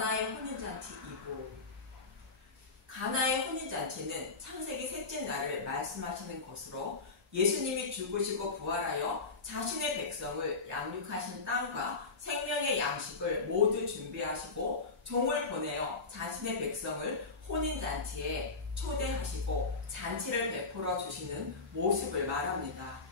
가나의 혼인잔치 2부. 가나의 혼인잔치는 창세기 셋째 날을 말씀하시는 것으로 예수님이 죽으시고 부활하여 자신의 백성을 양육하신 땅과 생명의 양식을 모두 준비하시고 종을 보내어 자신의 백성을 혼인잔치에 초대하시고 잔치를 베풀어 주시는 모습을 말합니다.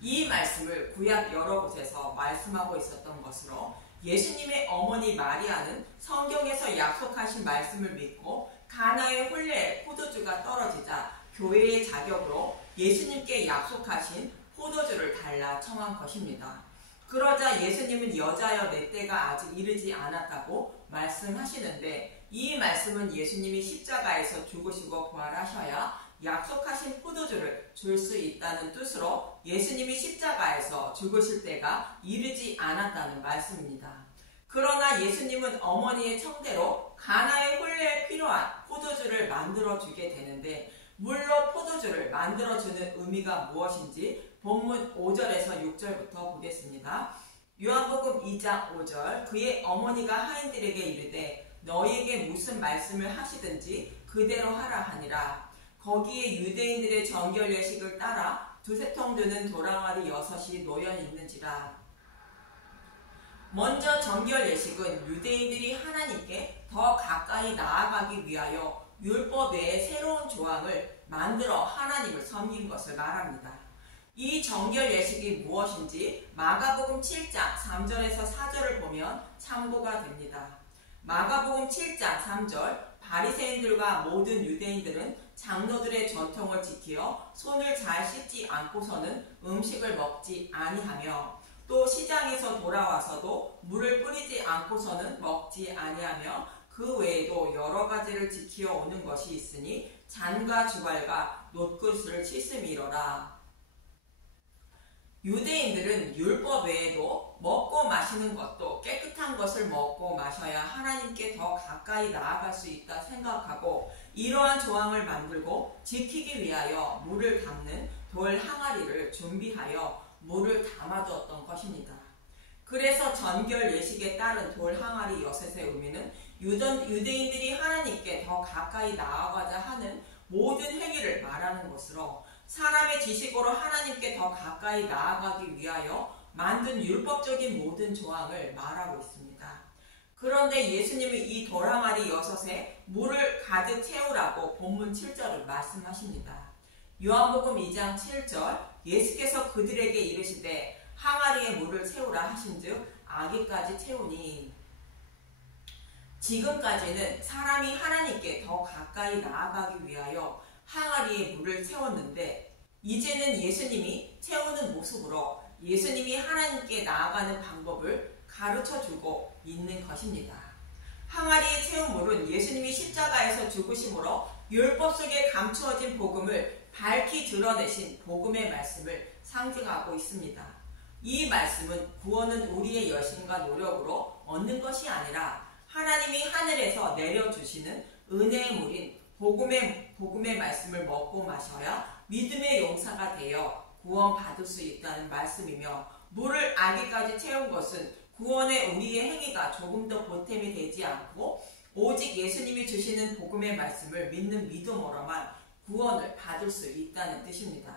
이 말씀을 구약 여러 곳에서 말씀하고 있었던 것으로 예수님의 어머니 마리아는 성경에서 약속하신 말씀을 믿고 가나의 혼례 포도주가 떨어지자 교회의 자격으로 예수님께 약속하신 포도주를 달라 청한 것입니다. 그러자 예수님은 여자여 내 때가 아직 이르지 않았다고 말씀하시는데, 이 말씀은 예수님이 십자가에서 죽으시고 부활하셔야 약속하신 포도주를 줄 수 있다는 뜻으로 예수님이 십자가에서 죽으실 때가 이르지 않았다는 말씀입니다. 그러나 예수님은 어머니의 청대로 가나의 혼례에 필요한 포도주를 만들어주게 되는데, 물로 포도주를 만들어주는 의미가 무엇인지 본문 5절에서 6절부터 보겠습니다. 요한복음 2장 5절. 그의 어머니가 하인들에게 이르되 너희에게 무슨 말씀을 하시든지 그대로 하라 하니라. 거기에 유대인들의 정결 예식을 따라 두세 통 드는 도랑아리 6이 놓여 있는지라. 먼저 정결 예식은 유대인들이 하나님께 더 가까이 나아가기 위하여 율법 외에 새로운 조항을 만들어 하나님을 섬긴 것을 말합니다. 이 정결 예식이 무엇인지 마가복음 7장 3절에서 4절을 보면 참고가 됩니다. 마가복음 7장 3절. 바리새인들과 모든 유대인들은 장로들의 전통을 지키어 손을 잘 씻지 않고서는 음식을 먹지 아니하며, 또 시장에서 돌아와서도 물을 뿌리지 않고서는 먹지 아니하며, 그 외에도 여러 가지를 지키어 오는 것이 있으니 잔과 주발과 놋그릇을 씻음이로라. 유대인들은 율법 외에도 먹고 마시는 것도 깨끗한 것을 먹고 마셔야 하나님께 더 가까이 나아갈 수 있다 생각하고, 이러한 조항을 만들고 지키기 위하여 물을 담는 돌 항아리를 준비하여 물을 담아두었던 것입니다. 그래서 전결 예식에 따른 돌 항아리 6의 의미는 유대인들이 하나님께 더 가까이 나아가자 하는 모든 행위를 말하는 것으로, 사람의 지식으로 하나님께 더 가까이 나아가기 위하여 만든 율법적인 모든 조항을 말하고 있습니다. 그런데 예수님은 이 돌항아리 6에 물을 가득 채우라고 본문 7절을 말씀하십니다. 요한복음 2장 7절. 예수께서 그들에게 이르시되 항아리에 물을 채우라 하신즉 아기까지 채우니. 지금까지는 사람이 하나님께 더 가까이 나아가기 위하여 항아리에 물을 채웠는데, 이제는 예수님이 채우는 모습으로 예수님이 하나님께 나아가는 방법을 가르쳐주고 있는 것입니다. 항아리에 채운 물은 예수님이 십자가에서 죽으심으로 율법 속에 감추어진 복음을 밝히 드러내신 복음의 말씀을 상징하고 있습니다. 이 말씀은 구원은 우리의 열심과 노력으로 얻는 것이 아니라 하나님이 하늘에서 내려주시는 은혜의 물인 복음의 말씀을 먹고 마셔야 믿음의 용사가 되어 구원받을 수 있다는 말씀이며, 물을 아기까지 채운 것은 구원의 우리의 행위가 조금 더 보탬이 되지 않고 오직 예수님이 주시는 복음의 말씀을 믿는 믿음으로만 구원을 받을 수 있다는 뜻입니다.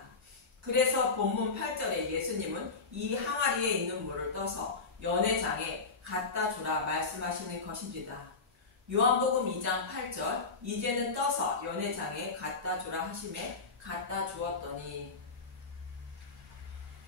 그래서 본문 8절에 예수님은 이 항아리에 있는 물을 떠서 연회장에 갖다 주라 말씀하시는 것입니다. 요한복음 2장 8절. 이제는 떠서 연회장에 갖다 주라 하심에 갖다 주었더니.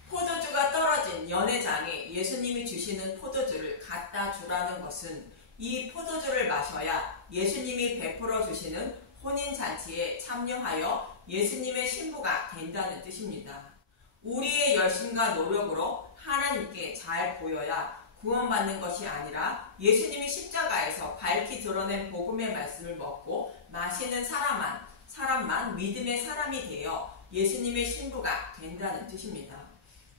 포도주가 떨어진 연회장에 예수님이 주시는 포도주를 갖다 주라는 것은 이 포도주를 마셔야 예수님이 베풀어 주시는 혼인잔치에 참여하여 예수님의 신부가 된다는 뜻입니다. 우리의 열심과 노력으로 하나님께 잘 보여야 구원받는 것이 아니라 예수님이 십자가에서 밝히 드러낸 복음의 말씀을 먹고 마시는 사람만 믿음의 사람이 되어 예수님의 신부가 된다는 뜻입니다.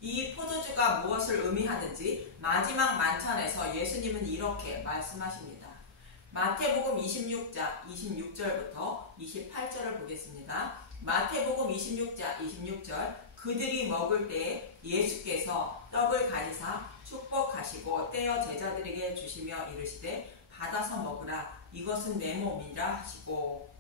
이 포도주가 무엇을 의미하는지 마지막 만찬에서 예수님은 이렇게 말씀하십니다. 마태복음 26장 26절부터 28절을 보겠습니다. 마태복음 26장 26절. 그들이 먹을 때에 예수께서 떡을 가지사 축복하시고 떼어 제자들에게 주시며 이르시되 받아서 먹으라. 이것은 내 몸이라 하시고,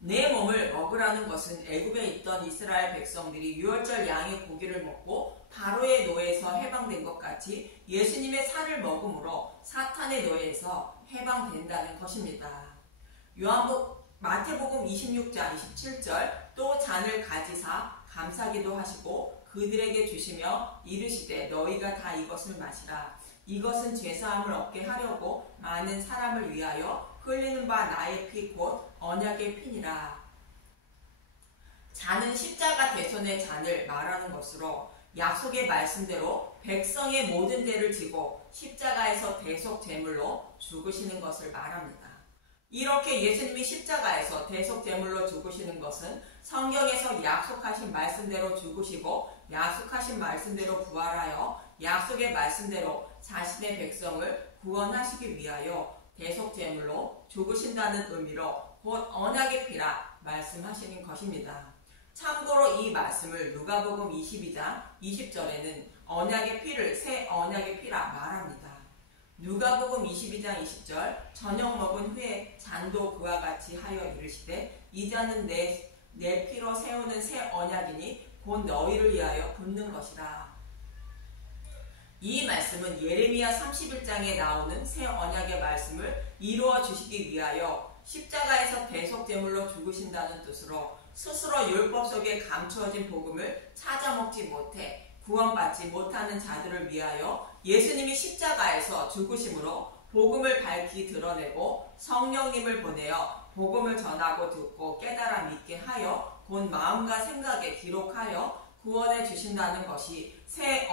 내 몸을 먹으라는 것은 애굽에 있던 이스라엘 백성들이 유월절 양의 고기를 먹고 바로의 노예에서 해방된 것 같이 예수님의 살을 먹음으로 사탄의 노예에서 해방된다는 것입니다. 마태복음 26장 27절, 또 잔을 가지사 감사기도 하시고 그들에게 주시며 이르시되 너희가 다 이것을 마시라. 이것은 죄사함을 얻게 하려고 많은 사람을 위하여 흘리는 바 나의 피 곧 언약의 피니라. 잔은 십자가 대손의 잔을 말하는 것으로 약속의 말씀대로 백성의 모든 죄를 지고 십자가에서 대속 제물로 죽으시는 것을 말합니다. 이렇게 예수님이 십자가에서 대속 제물로 죽으시는 것은 성경에서 약속하신 말씀대로 죽으시고 약속하신 말씀대로 부활하여 약속의 말씀대로 자신의 백성을 구원하시기 위하여 대속 제물로 죽으신다는 의미로 곧 언약의 피라 말씀하시는 것입니다. 참고로 이 말씀을 누가복음 22장 20절에는 언약의 피를 새 언약의 피라 말합니다. 누가복음 22장 20절, 저녁 먹은 후에 잔도 그와 같이 하여 이르시되 이 잔은 내 피로 세우는 새 언약이니 곧 너희를 위하여 붓는 것이라. 이 말씀은 예레미야 31장에 나오는 새 언약의 말씀을 이루어 주시기 위하여 십자가에서 대속 제물로 죽으신다는 뜻으로 스스로 율법 속에 감추어진 복음을 찾아 먹지 못해 구원받지 못하는 자들을 위하여 예수님이 십자가에서 죽으심으로 복음을 밝히 드러내고 성령님을 보내어 복음을 전하고 듣고 깨달아 믿게 하여 곧 마음과 생각에 기록하여 구원해 주신다는 것이 새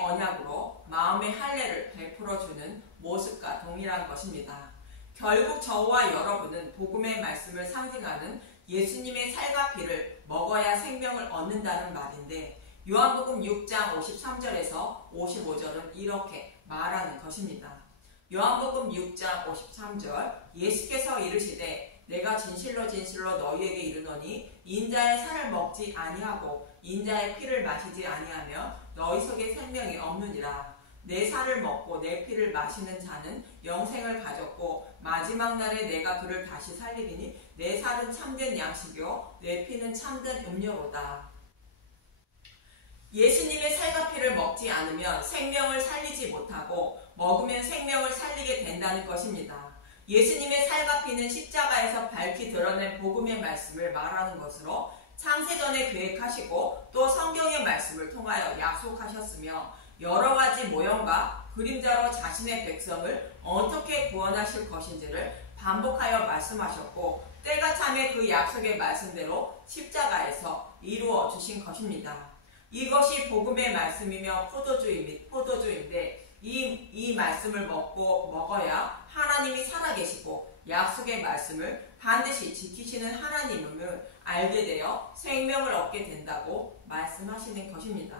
언약으로 마음의 할례를 베풀어 주는 모습과 동일한 것입니다. 결국 저와 여러분은 복음의 말씀을 상징하는 예수님의 살과 피를 먹어야 생명을 얻는다는 말인데, 요한복음 6장 53절에서 55절은 이렇게 말하는 것입니다. 요한복음 6장 53절, 예수께서 이르시되 내가 진실로 진실로 너희에게 이르노니 인자의 살을 먹지 아니하고 인자의 피를 마시지 아니하며 너희 속에 생명이 없느니라. 내 살을 먹고 내 피를 마시는 자는 영생을 가졌고 마지막 날에 내가 그를 다시 살리리니 내 살은 참된 양식이요 내 피는 참된 음료로다. 예수님의 살과 피를 먹지 않으면 생명을 살리지 못하고 먹으면 생명을 살리게 된다는 것입니다. 예수님의 살과 피는 십자가에서 밝히 드러낸 복음의 말씀을 말하는 것으로 창세전에 계획하시고 또 성경의 말씀을 통하여 약속하셨으며 여러 가지 모형과 그림자로 자신의 백성을 어떻게 구원하실 것인지를 반복하여 말씀하셨고 때가 참에 그 약속의 말씀대로 십자가에서 이루어 주신 것입니다. 이것이 복음의 말씀이며 포도주인데 이 말씀을 먹어야 하나님이 살아계시고 약속의 말씀을 반드시 지키시는 하나님을 알게 되어 생명을 얻게 된다고 말씀하시는 것입니다.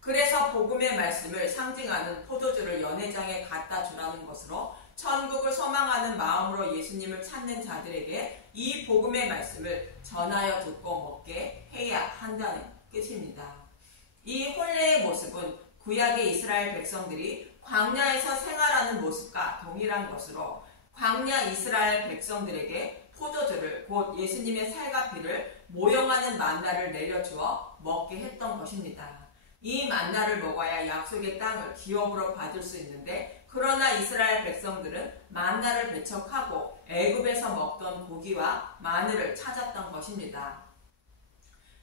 그래서 복음의 말씀을 상징하는 포도주를 연회장에 갖다 주라는 것으로 천국을 소망하는 마음으로 예수님을 찾는 자들에게 이 복음의 말씀을 전하여 듣고 먹게 해야 한다는 뜻입니다. 이 혼례의 모습은 구약의 이스라엘 백성들이 광야에서 생활하는 모습과 동일한 것으로 광야 이스라엘 백성들에게 포도주를 곧 예수님의 살과 피를 모형하는 만나를 내려주어 먹게 했던 것입니다. 이 만나를 먹어야 약속의 땅을 기업으로 받을 수 있는데 그러나 이스라엘 백성들은 만나를 배척하고 애굽에서 먹던 고기와 마늘을 찾았던 것입니다.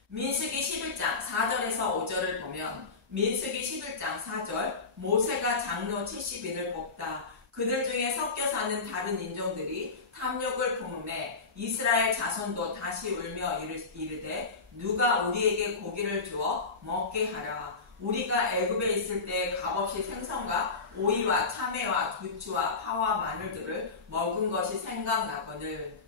민수기 11장 4절에서 5절을 보면 민수기 11장 4절 모세가 장로 70인을 뽑다. 그들 중에 섞여 사는 다른 인종들이 탐욕을 품음에 이스라엘 자손도 다시 울며 이르되 누가 우리에게 고기를 주어 먹게 하라. 우리가 애굽에 있을 때 값없이 생선과 오이와 참외와 부추와 파와 마늘들을 먹은 것이 생각나거늘.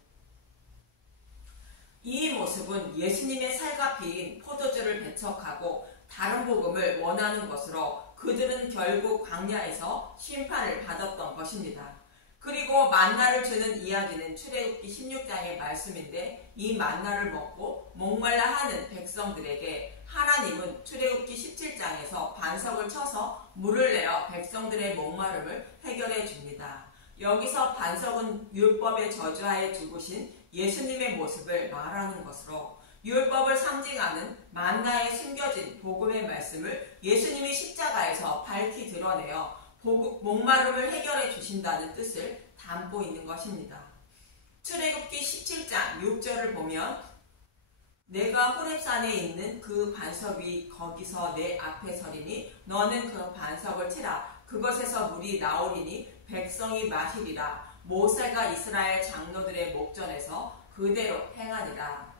이 모습은 예수님의 살과 피인 포도주를 배척하고 다른 복음을 원하는 것으로 그들은 결국 광야에서 심판을 받았던 것입니다. 그리고 만나를 주는 이야기는 출애굽기 16장의 말씀인데 이 만나를 먹고 목말라 하는 백성들에게 하나님은 출애굽기 17장에서 반석을 쳐서 물을 내어 백성들의 목마름을 해결해 줍니다. 여기서 반석은 율법의 저주하에 죽으신 예수님의 모습을 말하는 것으로 율법을 상징하는 만나에 숨겨진 복음의 말씀을 예수님이 십자가에서 밝히 드러내어 목마름을 해결해 주신다는 뜻을 담고 있는 것입니다. 출애굽기 17장 6절을 보면 내가 호렙산에 있는 그 반석 위 거기서 내 앞에 서리니 너는 그 반석을 치라. 그것에서 물이 나오리니 백성이 마시리라. 모세가 이스라엘 장로들의 목전에서 그대로 행하니라.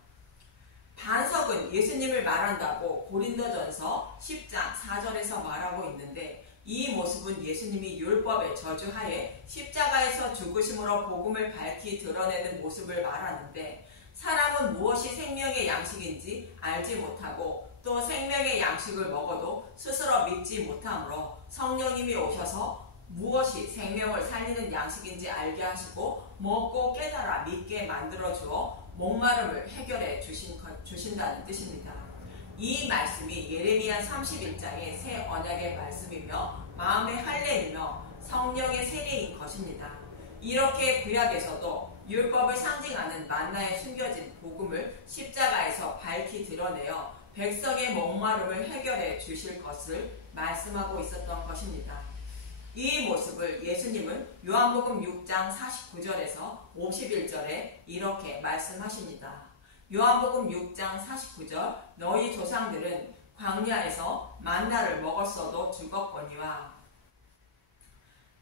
반석은 예수님을 말한다고 고린도전서 10장 4절에서 말하고 있는데 이 모습은 예수님이 율법의 저주하에 십자가에서 죽으심으로 복음을 밝히 드러내는 모습을 말하는데 사람은 무엇이 생명의 양식인지 알지 못하고 또 생명의 양식을 먹어도 스스로 믿지 못하므로 성령님이 오셔서 무엇이 생명을 살리는 양식인지 알게 하시고 먹고 깨달아 믿게 만들어 주어 목마름을 해결해 주신다는 뜻입니다. 이 말씀이 예레미야 31장의 새 언약의 말씀이며 마음의 할례이며 성령의 세례인 것입니다. 이렇게 구약에서도 율법을 상징하는 만나에 숨겨진 복음을 십자가에서 밝히 드러내어 백성의 목마름을 해결해 주실 것을 말씀하고 있었던 것입니다. 이 모습을 예수님은 요한복음 6장 49절에서 51절에 이렇게 말씀하십니다. 요한복음 6장 49절 너희 조상들은 광야에서 만나를 먹었어도 죽었거니와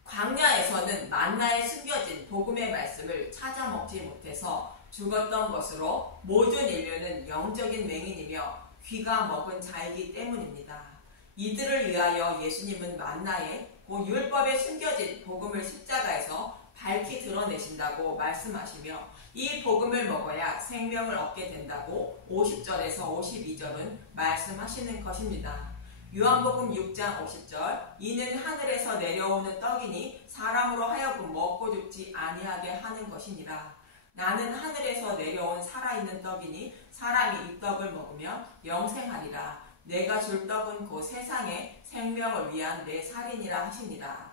광야에서는 만나에 숨겨진 복음의 말씀을 찾아 먹지 못해서 죽었던 것으로 모든 인류는 영적인 맹인이며 귀가 먹은 자이기 때문입니다. 이들을 위하여 예수님은 만나에 곧 율법에 숨겨진 복음을 십자가에서 밝히 드러내신다고 말씀하시며 이 복음을 먹어야 생명을 얻게 된다고 50절에서 52절은 말씀하시는 것입니다. 요한복음 6장 50절 이는 하늘에서 내려오는 떡이니 사람으로 하여금 먹고 죽지 아니하게 하는 것이니라. 나는 하늘에서 내려온 살아있는 떡이니 사람이 이 떡을 먹으면 영생하리라. 내가 줄 떡은 곧 세상의 생명을 위한 내 살이니라 하시니라.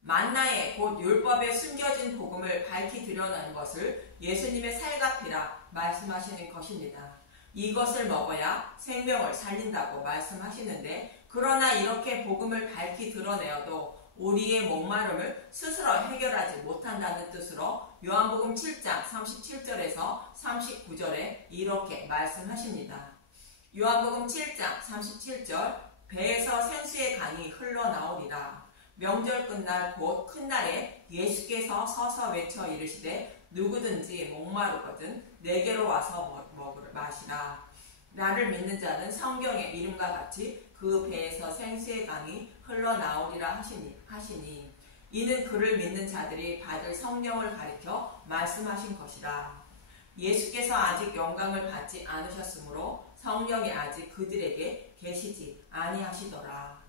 만나에 곧 율법에 숨겨진 복음을 밝히 드러내는 것을 예수님의 살과 피라 말씀하시는 것입니다. 이것을 먹어야 생명을 살린다고 말씀하시는데 그러나 이렇게 복음을 밝히 드러내어도 우리의 목마름을 스스로 해결하지 못한다는 뜻으로 요한복음 7장 37절에서 39절에 이렇게 말씀하십니다. 요한복음 7장 37절 배에서 생수의 강이 흘러나오리라. 명절 끝날 곧 큰 날에 예수께서 서서 외쳐 이르시되 누구든지 목마르거든 내게로 와서 마시라. 나를 믿는 자는 성경의 이름과 같이 그 배에서 생수의 강이 흘러나오리라 하시니 이는 그를 믿는 자들이 받을 성령을 가리켜 말씀하신 것이라. 예수께서 아직 영광을 받지 않으셨으므로 성령이 아직 그들에게 계시지 아니하시더라.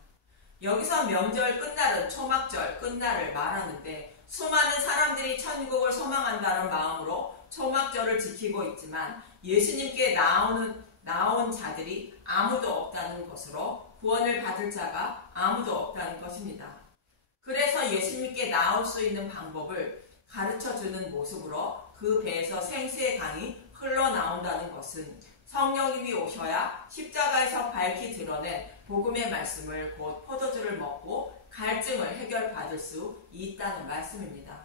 여기서 명절 끝날은 초막절 끝날을 말하는데 수많은 사람들이 천국을 소망한다는 마음으로 초막절을 지키고 있지만 예수님께 나온 자들이 아무도 없다는 것으로 구원을 받을 자가 아무도 없다는 것입니다. 그래서 예수님께 나올 수 있는 방법을 가르쳐주는 모습으로 그 배에서 생수의 강이 흘러나온다는 것은 성령님이 오셔야 십자가에서 밝히 드러낸 복음의 말씀을 곧 포도주를 먹고 갈증을 해결받을 수 있다는 말씀입니다.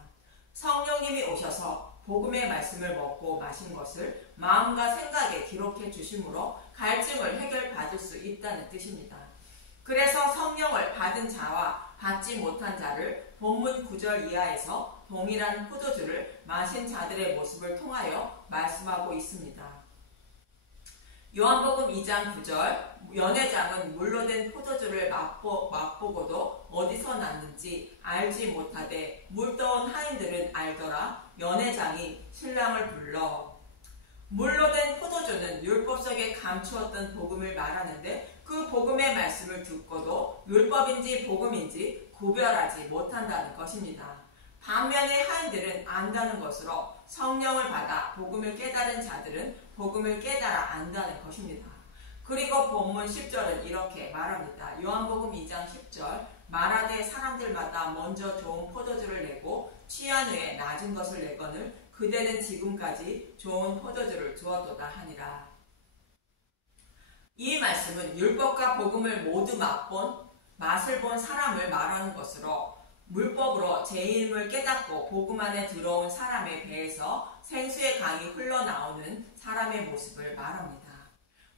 성령님이 오셔서 복음의 말씀을 먹고 마신 것을 마음과 생각에 기록해 주심으로 갈증을 해결받을 수 있다는 뜻입니다. 그래서 성령을 받은 자와 받지 못한 자를 본문 9절 이하에서 동일한 포도주를 마신 자들의 모습을 통하여 말씀하고 있습니다. 요한복음 2장 9절 연회장은 물로 된 포도주를 맛보고도 어디서 났는지 알지 못하되 물떠온 하인들은 알더라. 연회장이 신랑을 불러. 물로 된 포도주는 율법 속에 감추었던 복음을 말하는데 그 복음의 말씀을 듣고도 율법인지 복음인지 구별하지 못한다는 것입니다. 반면에 하인들은 안다는 것으로 성령을 받아 복음을 깨달은 자들은 복음을 깨달아 안다는 것입니다. 그리고 본문 10절은 이렇게 말합니다. 요한복음 2장 10절 말하되 사람들마다 먼저 좋은 포도주를 내고 취한 후에 낮은 것을 내거늘 그대는 지금까지 좋은 포도주를 주었도다 하니라. 이 말씀은 율법과 복음을 모두 맛을 본 사람을 말하는 것으로 물법으로 죄인임을 깨닫고 복음 안에 들어온 사람의 배에서 생수의 강이 흘러나오는 사람의 모습을 말합니다.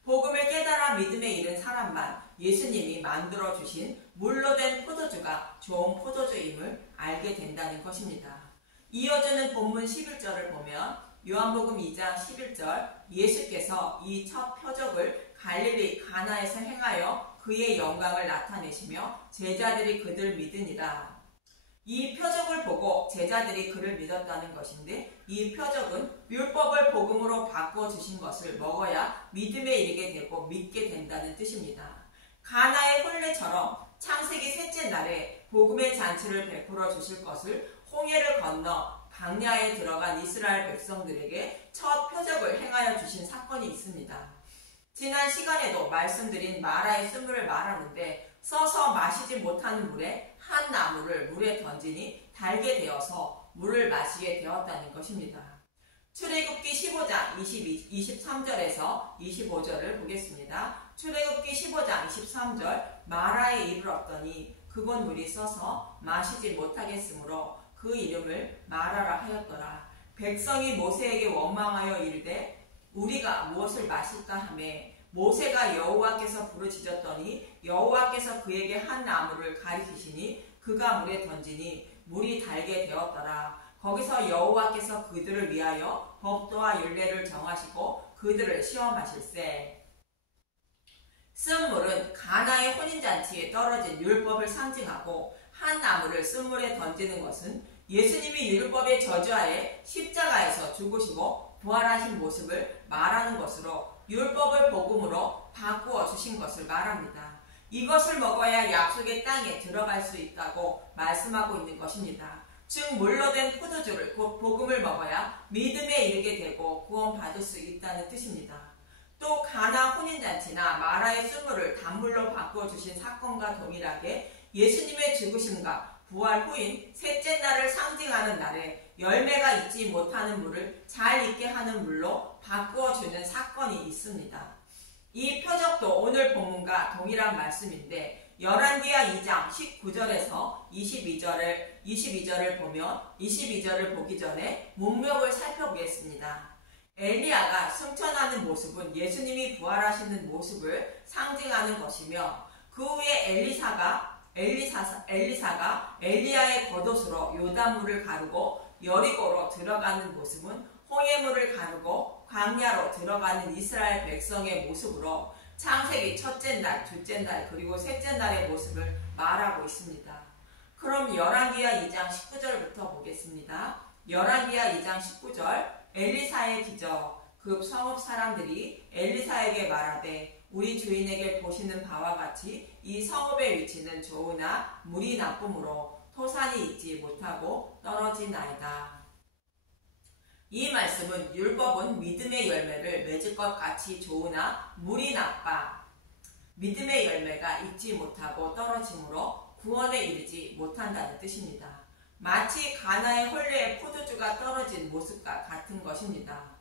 복음을 깨달아 믿음에 이른 사람만 예수님이 만들어주신 물로 된 포도주가 좋은 포도주임을 알게 된다는 것입니다. 이어지는 본문 11절을 보면 요한복음 2장 11절 예수께서 이 첫 표적을 갈릴리 가나에서 행하여 그의 영광을 나타내시며 제자들이 그들 믿으니라. 이 표적을 보고 제자들이 그를 믿었다는 것인데 이 표적은 율법을 복음으로 바꾸어 주신 것을 먹어야 믿음에 이르게 되고 믿게 된다는 뜻입니다. 가나의 혼례처럼 창세기 셋째 날에 복음의 잔치를 베풀어 주실 것을 홍해를 건너 광야에 들어간 이스라엘 백성들에게 첫 표적을 행하여 주신 사건이 있습니다. 지난 시간에도 말씀드린 마라의 쓴물을 말하는데 써서 마시지 못하는 물에 한 나무를 물에 던지니 달게 되어서 물을 마시게 되었다는 것입니다. 출애굽기 15장 23절에서 25절을 보겠습니다. 출애굽기 15장 23절 마라에 이르렀더니 그곳 물이 써서 마시지 못하겠으므로 그 이름을 마라라 하였더라. 백성이 모세에게 원망하여 이르되 우리가 무엇을 마실까 하매 모세가 여호와께서 부르짖었더니 여호와께서 그에게 한 나무를 가리키시니 그가 물에 던지니 물이 달게 되었더라. 거기서 여호와께서 그들을 위하여 법도와 율례를 정하시고 그들을 시험하실세. 쓴물은 가나의 혼인잔치에 떨어진 율법을 상징하고 한 나무를 쓴물에 던지는 것은 예수님이 율법의 저주하에 십자가에서 죽으시고 부활하신 모습을 말하는 것으로 율법을 복음으로 바꾸어 주신 것을 말합니다. 이것을 먹어야 약속의 땅에 들어갈 수 있다고 말씀하고 있는 것입니다. 즉 물로 된 포도주를 곧 복음을 먹어야 믿음에 이르게 되고 구원받을 수 있다는 뜻입니다. 또 가나 혼인잔치나 마라의 쓴물을 단물로 바꾸어 주신 사건과 동일하게 예수님의 죽으심과 부활 후인 셋째 날을 상징하는 날에 열매가 있지 못하는 물을 잘 있게 하는 물로 바꾸어 주는 사건이 있습니다. 이 표적도 오늘 본문과 동일한 말씀인데 열왕기하 2장 19절에서 22절을 보면 22절을 보기 전에 문맥을 살펴보겠습니다. 엘리야가 승천하는 모습은 예수님이 부활하시는 모습을 상징하는 것이며 그 후에 엘리사가 엘리야의 겉옷으로 요단물을 가르고 여리고로 들어가는 모습은 홍해물을 가르고 광야로 들어가는 이스라엘 백성의 모습으로 창세기 첫째 날, 둘째 날, 그리고 셋째 날의 모습을 말하고 있습니다. 그럼 열왕기하 2장 19절부터 보겠습니다. 열왕기하 2장 19절 엘리사의 기적. 그 성읍 사람들이 엘리사에게 말하되 우리 주인에게 보시는 바와 같이 이 성읍의 위치는 좋으나 물이 나쁨으로 토산이 있지 못하고 떨어지나이다. 이 말씀은 율법은 믿음의 열매를 맺을 것 같이 좋으나 물이 나빠 믿음의 열매가 있지 못하고 떨어지므로 구원에 이르지 못한다는 뜻입니다. 마치 가나의 혼례의 포도주가 떨어진 모습과 같은 것입니다.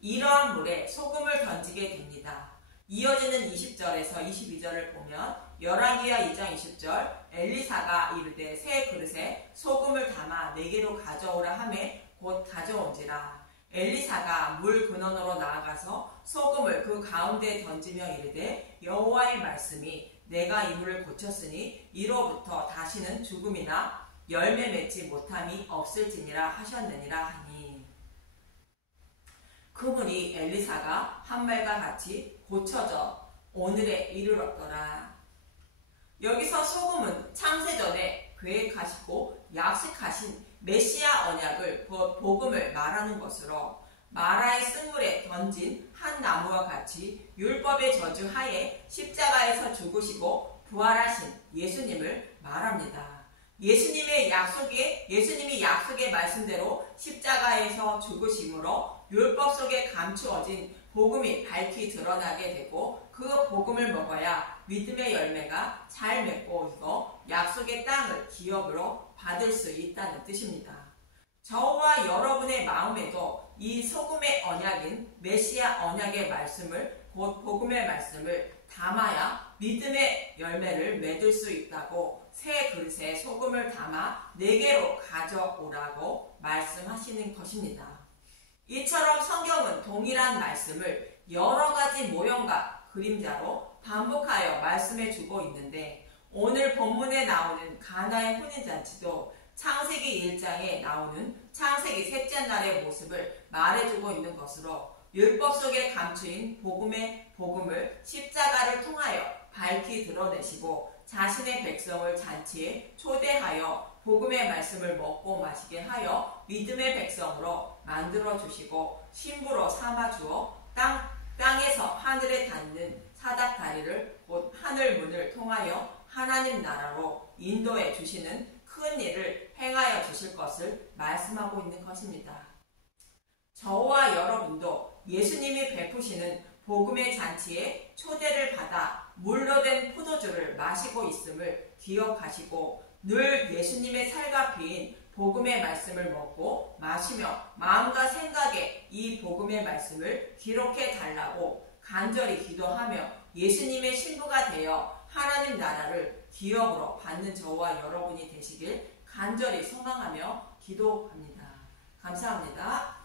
이러한 물에 소금을 던지게 됩니다. 이어지는 20절에서 22절을 보면 열왕기하 2장 20절 엘리사가 이르되 새 그릇에 소금을 담아 내게로 가져오라 하매 곧 가져온지라. 엘리사가 물 근원으로 나아가서 소금을 그 가운데에 던지며 이르되 여호와의 말씀이 내가 이 물을 고쳤으니 이로부터 다시는 죽음이나 열매 맺지 못함이 없을지니라 하셨느니라 하니 그 물이 엘리사가 한 말과 같이 고쳐져 오늘에 이르렀더라. 여기서 소금은 창세전에 계획하시고 약속하신 메시아 언약을 복음을 말하는 것으로 마라의 쓴물에 던진 한 나무와 같이 율법의 저주 하에 십자가에서 죽으시고 부활하신 예수님을 말합니다. 예수님이 약속의 말씀대로 십자가에서 죽으심으로 율법 속에 감추어진 복음이 밝히 드러나게 되고 그 복음을 먹어야 믿음의 열매가 잘 맺고 있고 약속의 땅을 기업으로 받을 수 있다는 뜻입니다. 저와 여러분의 마음에도 이 소금의 언약인 메시아 언약의 말씀을, 곧 복음의 말씀을 담아야 믿음의 열매를 맺을 수 있다고 새 그릇에 소금을 담아 내게로 가져오라고 말씀하시는 것입니다. 이처럼 성경은 동일한 말씀을 여러 가지 모형과 그림자로 반복하여 말씀해 주고 있는데, 오늘 본문에 나오는 가나의 혼인잔치도 창세기 1장에 나오는 창세기 셋째 날의 모습을 말해주고 있는 것으로 율법 속에 감추인 복음을 십자가를 통하여 밝히 드러내시고 자신의 백성을 잔치에 초대하여 복음의 말씀을 먹고 마시게 하여 믿음의 백성으로 만들어주시고 신부로 삼아주어 땅에서 하늘에 닿는 사닥다리를, 곧 하늘문을 통하여 하나님 나라로 인도해 주시는 큰 일을 행하여 주실 것을 말씀하고 있는 것입니다. 저와 여러분도 예수님이 베푸시는 복음의 잔치에 초대를 받아 물로 된 포도주를 마시고 있음을 기억하시고 늘 예수님의 살과 피인 복음의 말씀을 먹고 마시며 마음과 생각에 이 복음의 말씀을 기록해 달라고 간절히 기도하며 예수님의 신부가 되어 하나님 나라를 기업으로 받는 저와 여러분이 되시길 간절히 소망하며 기도합니다. 감사합니다.